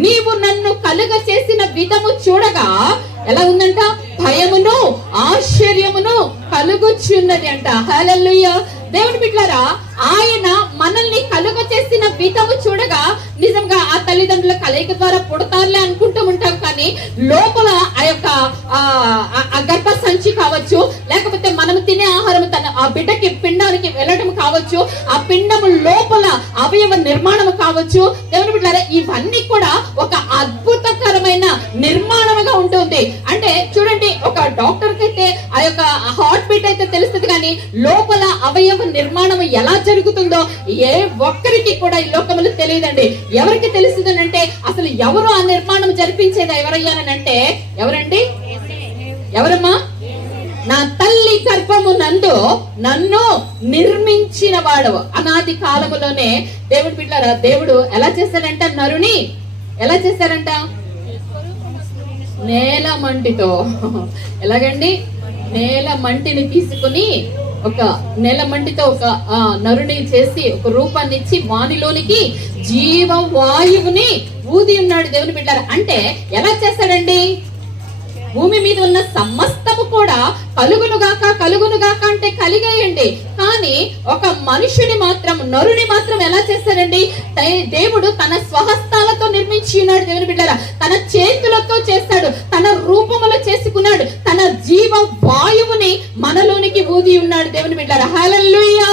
నీవు నన్ను కలుగ చేసిన విధము చూడగా ఎలా ఉందంట? భయమును ఆశ్చర్యమును కలుగుచున్నది అంట. హల్లెలూయ. దేవుని బిడ్డారా ఆయన మనల్ని కలుగ చేసిన విధము చూడగా నిజంగా ఆ తల్లిదండ్రుల కలయిక ద్వారా పుడతారులే అనుకుంటూ ఉంటాం కానీ లోపల ఆ యొక్క ఆ గర్భ సంచి కావచ్చు లేకపోతే మనం తినే ఆహారం తన ఆ బిడ్డకి పిండానికి వెళ్ళడం కావచ్చు ఆ పిండము లోపల అవయవ నిర్మాణం కావచ్చు దేవుని ఇవన్నీ కూడా ఒక అద్భుతకరమైన నిర్మాణముగా ఉంటుంది. అంటే చూడండి ఒక డాక్టర్ అయితే ఆ యొక్క హార్ట్ బీట్ అయితే తెలుస్తుంది కానీ లోపల అవయవ నిర్మాణం ఎలా జరుగుతుందో ఏ ఒక్కరికి కూడా ఈ లోకములు తెలియదండి. ఎవరికి తెలుస్తుందంటే అసలు ఎవరు ఆ నిర్మాణం జరిపించేది ఎవరయ్యానంటే ఎవరండి? ఎవరమ్మా? నా గర్భము నందు నన్ను నిర్మించిన వాడు అనాది కాలములోనే దేవుడు బిడ్డారా దేవుడు ఎలా చేశాడంట నరుని? ఎలా చేశారంట నేల మంటితో. ఎలాగండి? నేల మంటిని తీసుకుని ఒక నేల మంటితో ఒక నరుని చేసి ఒక రూపాన్ని ఇచ్చి వానిలోనికి జీవ వాయువుని ఊది ఉన్నాడు దేవుని బిడ్డారా అంటే ఎలా చేశాడండి భూమి మీద ఉన్న సమస్తము కూడా కలుగునుగాక కలుగునుగాక అంటే కలిగేయండి. కానీ ఒక మనుషుని మాత్రం నరుని మాత్రం ఎలా చేశారండి దేవుడు తన స్వహస్తాలతో నిర్మించి ఉన్నాడు దేవుని బిడ్డరా. తన చేతులతో చేస్తాడు తన రూపములో చేసుకున్నాడు తన జీవ వాయువుని మనలోనికి ఊది ఉన్నాడు దేవుని బిడ్డరా. హల్లెలూయా!